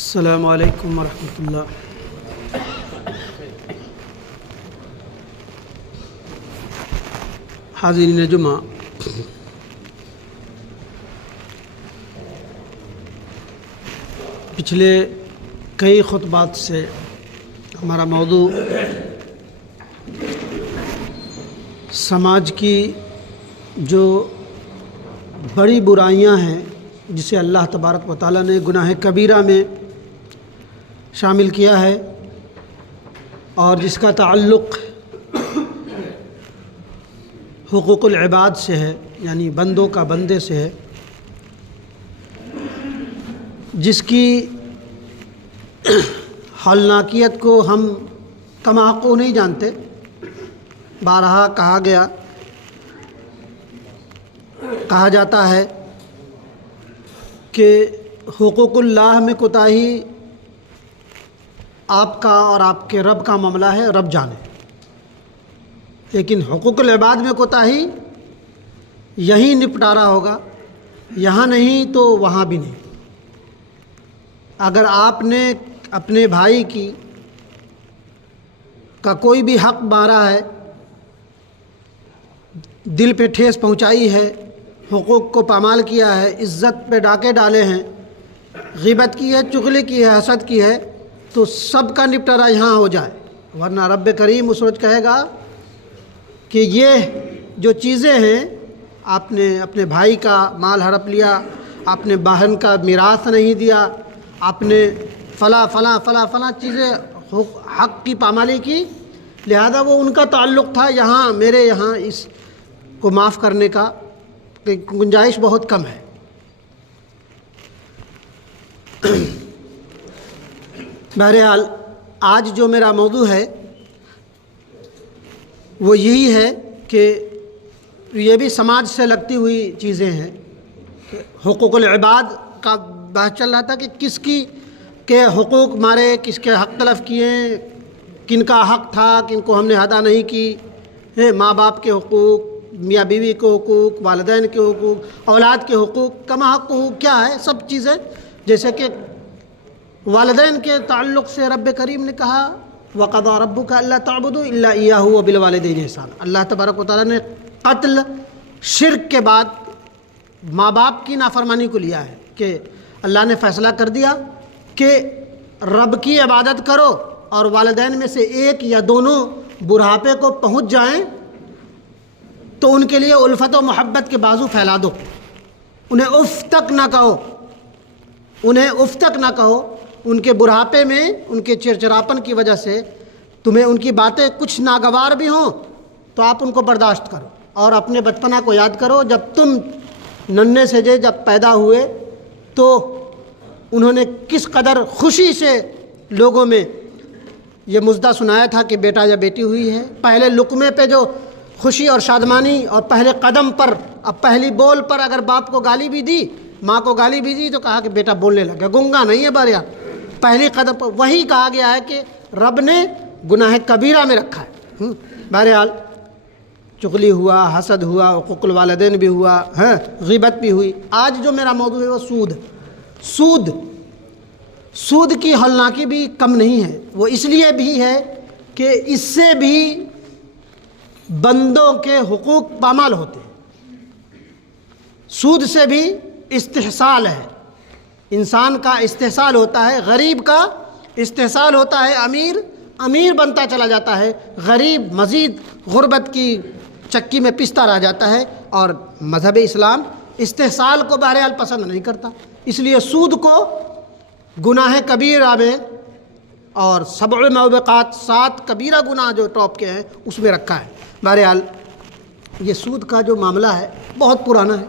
السلام علیکم ورحمۃ اللہ۔ حاضرین جمعہ، پچھلے کئی خطبات سے ہمارا موضوع سماج کی جو بڑی برائیاں ہیں جسے اللہ تبارک و تعالیٰ نے گناہ کبیرہ میں شامل کیا ہے اور جس کا تعلق حقوق العباد سے ہے، یعنی بندوں کا بندے سے ہے، جس کی ہولناکیت کو ہم کماحقو نہیں جانتے۔ بارہا کہا جاتا ہے کہ حقوق اللہ میں کوتاہی آپ کا اور آپ کے رب کا معاملہ ہے، رب جانے، لیکن حقوق العباد میں کوتاہی یہیں نپٹارا ہوگا، یہاں نہیں تو وہاں بھی نہیں۔ اگر آپ نے اپنے بھائی کا کوئی بھی حق مارا ہے، دل پہ ٹھیس پہنچائی ہے، حقوق کو پامال کیا ہے، عزت پہ ڈاکے ڈالے ہیں، غیبت کی ہے، چغلی کی ہے، حسد کی ہے، تو سب کا نپٹارا یہاں ہو جائے، ورنہ رب کریم اس روز کہے گا کہ یہ جو چیزیں ہیں، آپ نے اپنے بھائی کا مال ہڑپ لیا، آپ نے بہن کا میراث نہیں دیا، آپ نے فلاں چیزیں حق کی پامالی کی، لہذا وہ ان کا تعلق تھا، یہاں میرے یہاں اس کو معاف کرنے کا گنجائش بہت کم ہے۔ بہرحال آج جو میرا موضوع ہے وہ یہی ہے کہ یہ بھی سماج سے لگتی ہوئی چیزیں ہیں۔ حقوق العباد کا بحث چل رہا تھا کہ کس کے حقوق مارے، کس کے حق تلف کیے، کن کا حق تھا، کن کو ہم نے ادا نہیں کی، ماں باپ کے حقوق، میاں بیوی کے حقوق، والدین کے حقوق، اولاد کے حقوق، کما حق حقوق کیا ہے، سب چیزیں۔ جیسے کہ والدین کے تعلق سے رب کریم نے کہا وَقَضَىٰ رَبُّكَ أَلَّا تَعْبُدُوا إِلَّا إِيَّاهُ وَبِالْوَالِدَيْنِ إِحْسَانًا۔ اللہ تبارک و تعالیٰ نے قتل، شرک کے بعد ماں باپ کی نافرمانی کو لیا ہے کہ اللہ نے فیصلہ کر دیا کہ رب کی عبادت کرو، اور والدین میں سے ایک یا دونوں بڑھاپے کو پہنچ جائیں تو ان کے لیے الفت و محبت کے بازو پھیلا دو، انہیں اف تک نہ کہو، ان کے بڑھاپے میں ان کے چرچراپن کی وجہ سے تمہیں ان کی باتیں کچھ ناگوار بھی ہوں تو آپ ان کو برداشت کرو، اور اپنے بچپنا کو یاد کرو، جب تم ننھے سے جب پیدا ہوئے تو انہوں نے کس قدر خوشی سے لوگوں میں یہ مژدہ سنایا تھا کہ بیٹا یا بیٹی ہوئی ہے۔ پہلے لقمے پہ جو خوشی اور شادمانی، اور پہلے قدم پر، اب پہلی بول پر اگر باپ کو گالی بھی دی، ماں کو گالی بھی دی تو کہا کہ بیٹا بولنے لگا، گنگا نہیں ہے باریا، پہلی قدم پر وہی کہا گیا ہے کہ رب نے گناہ کبیرہ میں رکھا ہے۔ بہرحال چغلی ہوا، حسد ہوا، حقوق الوالدین بھی ہوا، غیبت بھی ہوئی۔ آج جو میرا موضوع ہے وہ سود کی ہولناکی بھی کم نہیں ہے۔ وہ اس لیے بھی ہے کہ اس سے بھی بندوں کے حقوق پامال ہوتے ہیں۔ سود سے بھی استحصال ہے، انسان کا استحصال ہوتا ہے، غریب کا استحصال ہوتا ہے، امیر بنتا چلا جاتا ہے، غریب مزید غربت کی چکی میں پستا رہ جاتا ہے، اور مذہب اسلام استحصال کو بہرحال پسند نہیں کرتا، اس لیے سود کو گناہ کبیرہ میں، اور 7 موبقات، 7 کبیرہ گناہ جو ٹاپ کے ہیں اس میں رکھا ہے۔ بہرحال یہ سود کا جو معاملہ ہے بہت پرانا ہے۔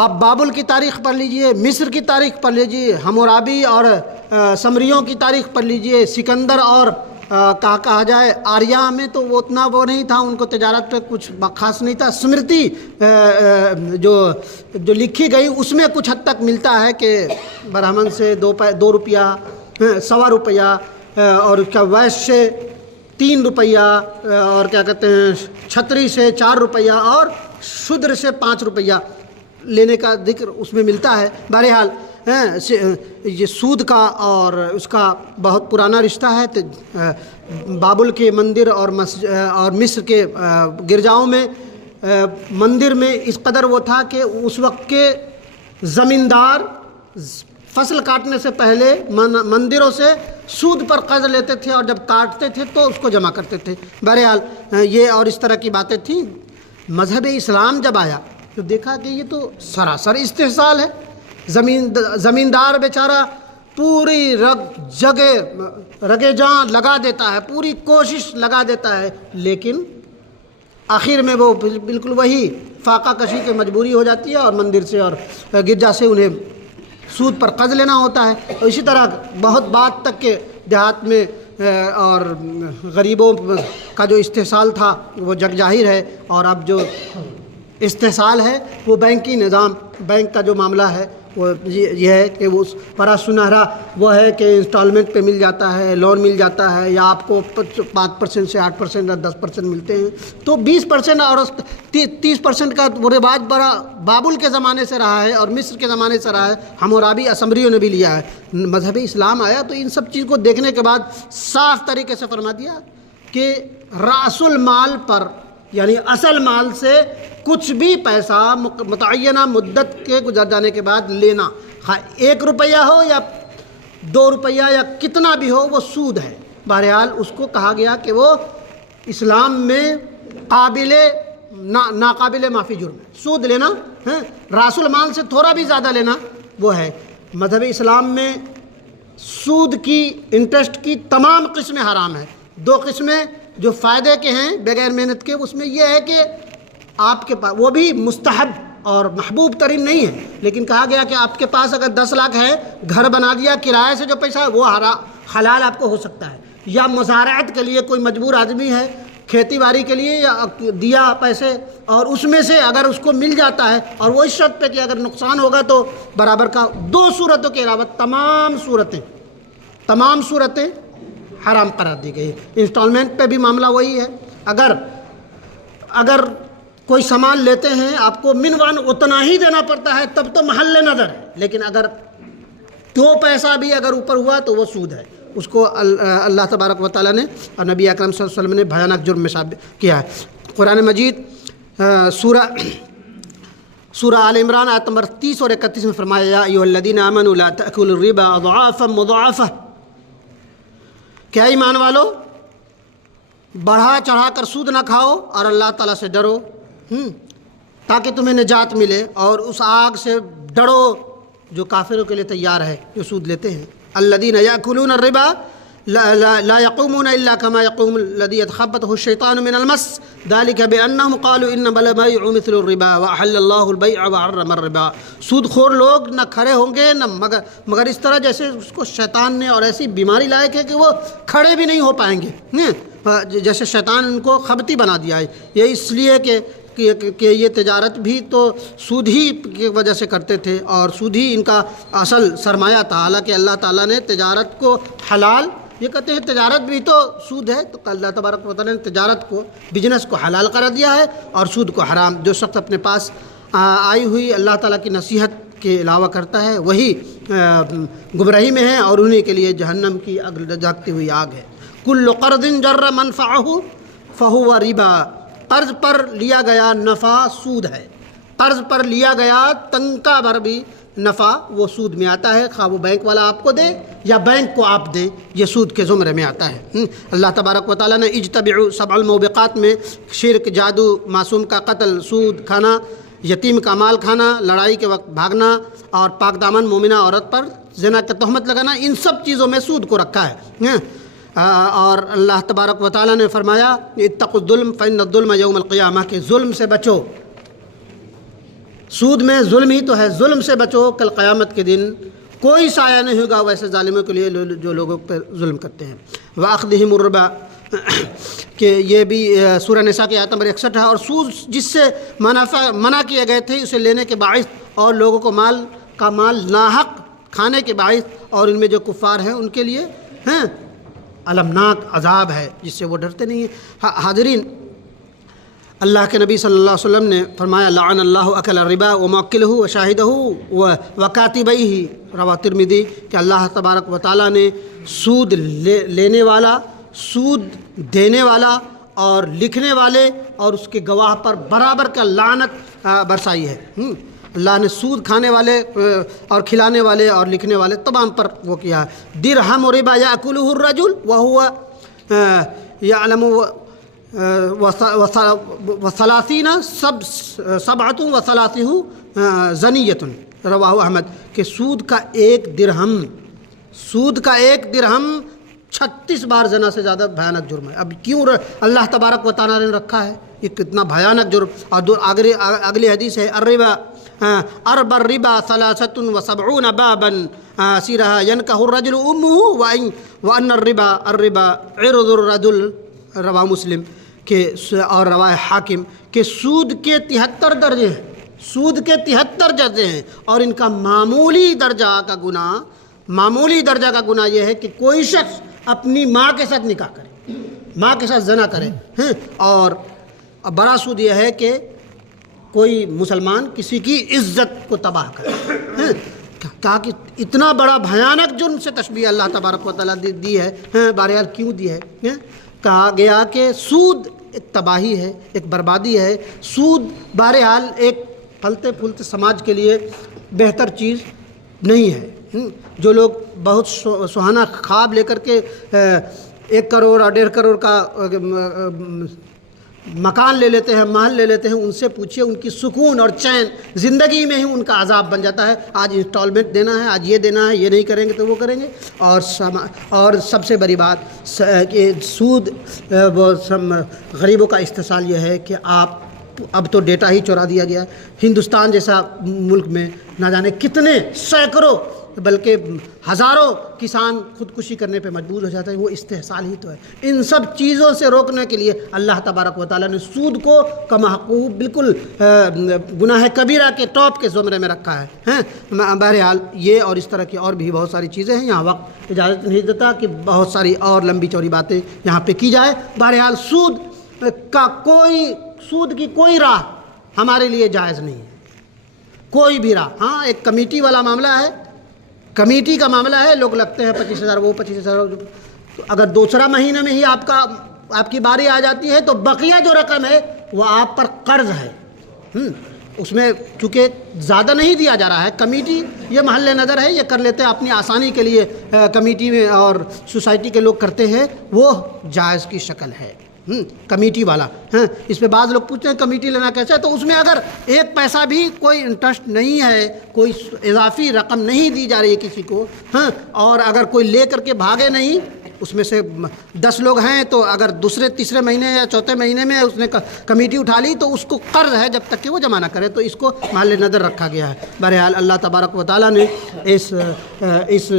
آپ بابل کی تاریخ پڑھ لیجئے، مصر کی تاریخ پڑھ لیجئے، حمورابی اور سمریوں کی تاریخ پڑھ لیجئے، سکندر اور کہا جائے آریہ میں تو وہ اتنا وہ نہیں تھا، ان کو تجارت پہ کچھ خاص نہیں تھا۔ سمرتی جو لکھی گئی اس میں کچھ حد تک ملتا ہے کہ برہمن سے 2 روپیہ، 1.25 روپیہ، اور اس کا ویش سے 3 روپیہ، اور کیا کہتے ہیں چھتری سے 4 روپیہ، اور شودر سے 5 روپیہ، لینے کا ذکر اس میں ملتا ہے۔ بہرحال یہ سود کا اور اس کا بہت پرانا رشتہ ہے۔ بابل کے مندر اور مصر کے گرجاؤں میں مندر میں اس قدر وہ تھا کہ اس وقت کے زمیندار فصل کاٹنے سے پہلے مندروں سے سود پر قرض لیتے تھے اور جب کاٹتے تھے تو اس کو جمع کرتے تھے۔ بہرحال یہ اور اس طرح کی باتیں تھیں۔ مذہب اسلام جب آیا تو دیکھا کہ یہ تو سراسر استحصال ہے۔ زمیندار بیچارہ پوری رگے جاں لگا دیتا ہے، پوری کوشش لگا دیتا ہے، لیکن آخر میں وہ بالکل وہی فاقہ کشی کی مجبوری ہو جاتی ہے اور مندر سے اور گرجا سے انہیں سود پر قرض لینا ہوتا ہے۔ اسی طرح بہت بات تک کہ دیہات میں اور غریبوں کا جو استحصال تھا وہ جگ ظاہر ہے، اور اب جو استحصال ہے وہ بینکی نظام، بینک کا جو معاملہ ہے وہ یہ ہے کہ وہ پرا سنہرا وہ ہے کہ انسٹالمنٹ پہ مل جاتا ہے، لون مل جاتا ہے، یا آپ کو 5% سے 8% یا 10% ملتے ہیں، تو 20% اور 30% کا وہ رواج بڑا بابل کے زمانے سے رہا ہے اور مصر کے زمانے سے رہا ہے۔ حمورابی اسمبلیوں نے بھی لیا ہے۔ مذہب اسلام آیا تو ان سب چیز کو دیکھنے کے بعد صاف طریقے سے فرما دیا کہ رأس المال پر، یعنی اصل مال سے کچھ بھی پیسہ متعینہ مدت کے گزر جانے کے بعد لینا، 1 روپیہ ہو یا 2 روپیہ یا کتنا بھی ہو، وہ سود ہے۔ بہرحال اس کو کہا گیا کہ وہ اسلام میں ناقابل معافی جرم ہے۔ سود لینا، راس المال سے تھوڑا بھی زیادہ لینا وہ ہے۔ مذہب اسلام میں سود کی، انٹرسٹ کی تمام قسمیں حرام ہیں۔ 2 قسمیں جو فائدے کے ہیں بغیر محنت کے، اس میں یہ ہے کہ آپ کے پاس وہ بھی مستحب اور محبوب ترین نہیں ہے، لیکن کہا گیا کہ آپ کے پاس اگر 10 لاکھ ہے، گھر بنا دیا، کرائے سے جو پیسہ ہے وہ حلال آپ کو ہو سکتا ہے، یا مزارعت کے لیے کوئی مجبور آدمی ہے، کھیتی باڑی کے لیے یا دیا پیسے، اور اس میں سے اگر اس کو مل جاتا ہے، اور وہ اس شرط پہ کہ اگر نقصان ہوگا تو برابر کا، 2 صورتوں کے علاوہ تمام صورتیں حرام قرار دی گئی۔ انسٹالمنٹ پہ بھی معاملہ وہی ہے۔ اگر کوئی سامان لیتے ہیں آپ کو منوان اتنا ہی دینا پڑتا ہے، تب تو محل نظر ہے، لیکن اگر 2 پیسہ بھی اگر اوپر ہوا تو وہ سود ہے۔ اس کو اللہ تبارک و تعالیٰ نے اور نبی اکرم صلی اللہ علیہ وسلم نے بھیانک جرم میں ثابت کیا ہے۔ قرآن مجید سورہ آل عمران آیت نمبر 30 اور 31 میں فرمایا، یا ایھا الذین آمنوا لا تأکلوا الربا اضعافا مضاعفہ، کیا ایمان والو بڑھا چڑھا کر سود نہ کھاؤ اور اللہ تعالیٰ سے ڈرو تاکہ تمہیں نجات ملے، اور اس آگ سے ڈرو جو کافروں کے لیے تیار ہے جو سود لیتے ہیں۔ الذین یأکلون الربا لا يقومون الا كما يقوم الذي يتخبطه الشيطان من المس ذلك بانهم قالوا انما البيع مثل الربا واحل الله البيع وحرم الربا۔ سود خور لوگ نہ کھڑے ہوں گے نہ مگر اس طرح جیسے اس کو شیطان نے اور ایسی بیماری لائق ہے کہ وہ کھڑے بھی نہیں ہو پائیں گے، جیسے شیطان ان کو خبتی بنا دیا ہے۔ یہ اس لیے کہ یہ تجارت بھی تو سود ہی کی وجہ سے کرتے تھے، اور سود ہی ان کا اصل سرمایہ تھا، حالانکہ اللہ تعالیٰ نے تجارت کو حلال، یہ کہتے ہیں تجارت بھی تو سود ہے، تو اللہ تبارک و تعالیٰ نے تجارت کو، بزنس کو حلال قرار دیا ہے اور سود کو حرام۔ جو شخص اپنے پاس آئی ہوئی اللہ تعالیٰ کی نصیحت کے علاوہ کرتا ہے وہی گمراہی میں ہے، اور انہی کے لیے جہنم کی جاگتی ہوئی آگ ہے۔ کل قرض جر منفعہ فہو ربا، قرض پر لیا گیا نفع سود ہے۔ قرض پر لیا گیا تنکا بھر بھی نفع وہ سود میں آتا ہے، خواہ وہ بینک والا آپ کو دے یا بینک کو آپ دیں، یہ سود کے زمرے میں آتا ہے۔ اللہ تبارک و تعالیٰ نے اجتنبوا 7 الموبقات میں شرک، جادو، معصوم کا قتل، سود کھانا، یتیم کا مال کھانا، لڑائی کے وقت بھاگنا، اور پاک دامن مومنہ عورت پر زنا کی تہمت لگانا، ان سب چیزوں میں سود کو رکھا ہے۔ اور اللہ تبارک و تعالیٰ نے فرمایا اتقوا الظلم فإن الظلم یوم القیامہ، کہ ظلم سے بچو، سود میں ظلم ہی تو ہے، ظلم سے بچو، کل قیامت کے دن کوئی سایہ نہیں ہوگا ویسے ظالموں کے لیے جو لوگوں پر ظلم کرتے ہیں۔ وَأَخْذِهِمُ الرِّبَا، کہ یہ بھی سورہ نساء کی آیت نمبر 61 ہے۔ اور سود جس سے منع کیے گئے تھے اسے لینے کے باعث اور لوگوں کو مال ناحق کھانے کے باعث، اور ان میں جو کفار ہیں ان کے لیے المناک عذاب ہے جس سے وہ ڈرتے نہیں ہیں۔ حاضرین، اللہ کے نبی صلی اللہ علیہ وسلم نے فرمایا لعن اللہ اکل الربا وموکلہ وشاہدہ وکاتبیہ، رواہ ترمذی، کہ اللہ تبارک و تعالیٰ نے سود لینے والا، سود دینے والا اور لکھنے والے اور اس کے گواہ پر برابر کا لعنت برسائی ہے۔ اللہ نے سود کھانے والے اور کھلانے والے اور لکھنے والے تمام پر وہ کیا ہے۔ درہم ربا یاکلہ الرجل وہو یعلم وثلاثین سبعۃ وثلاثہ زنیۃ، رواہ احمد، کہ سود کا ایک درہم 36 بار زنا سے زیادہ بھیانک جرم ہے۔ اب کیوں اللہ تبارک و تعالیٰ نے رکھا ہے یہ کتنا بھیانک جرم؟ اور اگلی حدیث ہے الربا ارب الربا 73 بابا سیرها ينكح الرجل امه وان الربا عرض الرجل، رواہ مسلم، کہ اور رواہ حاکم، کہ سود کے 73 درجے ہیں، سود کے 73 درجے ہیں، اور ان کا معمولی درجہ کا گناہ یہ ہے کہ کوئی شخص اپنی ماں کے ساتھ نکاح کرے، ماں کے ساتھ زنا کرے، اور بڑا سود یہ ہے کہ کوئی مسلمان کسی کی عزت کو تباہ کرے۔ کہا کہ اتنا بڑا بھیانک جرم سے تشبیہ اللہ تبارک و تعالیٰ دی ہے، بہرحال کیوں دی ہے؟ کہا گیا کہ سود ایک تباہی ہے، ایک بربادی ہے، سود بہرحال ایک پھلتے پھولتے سماج کے لیے بہتر چیز نہیں ہے۔ جو لوگ بہت سہانا خواب لے کر کے 1 کروڑ اور 1.5 کروڑ کا مکان لے لیتے ہیں، محل لے لیتے ہیں، ان سے پوچھیے ان کی سکون اور چین زندگی میں ہی ان کا عذاب بن جاتا ہے۔ آج انسٹالمنٹ دینا ہے، آج یہ دینا ہے، یہ نہیں کریں گے تو وہ کریں گے۔ اور سب سے بڑی بات کہ سود غریبوں کا استحصال یہ ہے کہ اب تو ڈیٹا ہی چورا دیا گیا۔ ہندوستان جیسا ملک میں نہ جانے کتنے سینکڑوں بلکہ ہزاروں کسان خودکشی کرنے پہ مجبور ہو جاتے ہیں، وہ استحصال ہی تو ہے۔ ان سب چیزوں سے روکنے کے لیے اللہ تبارک و تعالیٰ نے سود کو کمحقوق بالکل گناہ کبیرہ کے ٹاپ کے زمرے میں رکھا ہے۔ بہرحال یہ اور اس طرح کی اور بھی بہت ساری چیزیں ہیں، یہاں وقت اجازت نہیں دیتا کہ بہت ساری اور لمبی چوڑی باتیں یہاں پہ کی جائے۔ بہرحال سود کی کوئی راہ ہمارے لیے جائز نہیں ہے، کوئی بھی راہ۔ ہاں ایک کمیٹی والا معاملہ ہے، کمیٹی کا معاملہ ہے، لوگ لگتے ہیں 25,000 وہ 25,000، تو اگر دوسرا مہینے میں ہی آپ کی باری آ جاتی ہے تو بقیہ جو رقم ہے وہ آپ پر قرض ہے۔ اس میں چونکہ زیادہ نہیں دیا جا رہا ہے، کمیٹی یہ محل نظر ہے، یہ کر لیتے ہیں اپنی آسانی کے لیے، کمیٹی میں اور سوسائٹی کے لوگ کرتے ہیں، وہ جائز کی شکل ہے کمیٹی والا۔ اس پہ بعض لوگ پوچھتے ہیں کمیٹی لینا کیسے ہے، تو اس میں اگر 1 پیسہ بھی کوئی انٹرسٹ نہیں ہے، کوئی اضافی رقم نہیں دی جا رہی ہے کسی کو، اور اگر کوئی لے کر کے بھاگے نہیں، اس میں سے 10 لوگ ہیں تو اگر دوسرے تیسرے مہینے یا چوتھے مہینے میں اس نے کمیٹی اٹھا لی تو اس کو قرض ہے جب تک کہ وہ جمع نہ کرے، تو اس کو محل نظر رکھا گیا ہے۔ بہرحال اللہ تبارک و تعالیٰ نے اس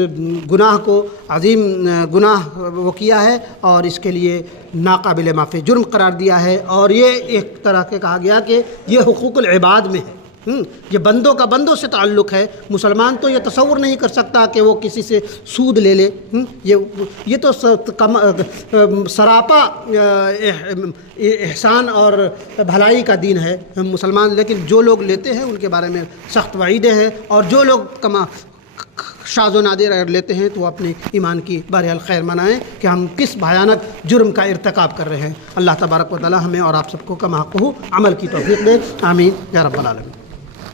گناہ کو عظیم گناہ وہ کیا ہے اور اس کے لیے ناقابل معافی جرم قرار دیا ہے، اور یہ ایک طرح کے کہا گیا کہ یہ حقوق العباد میں ہے، یہ بندوں کا بندوں سے تعلق ہے۔ مسلمان تو یہ تصور نہیں کر سکتا کہ وہ کسی سے سود لے لے، یہ تو سراپا احسان اور بھلائی کا دین ہے مسلمان، لیکن جو لوگ لیتے ہیں ان کے بارے میں سخت وعیدیں ہیں، اور جو لوگ شاذ و نادر اگر لیتے ہیں تو اپنے ایمان کی بہرحال خیر منائیں کہ ہم کس بھیانک جرم کا ارتکاب کر رہے ہیں۔ اللہ تبارک و تعالی ہمیں اور آپ سب کو کما حقہ عمل کی توفیق دے، آمین یا رب العالمین۔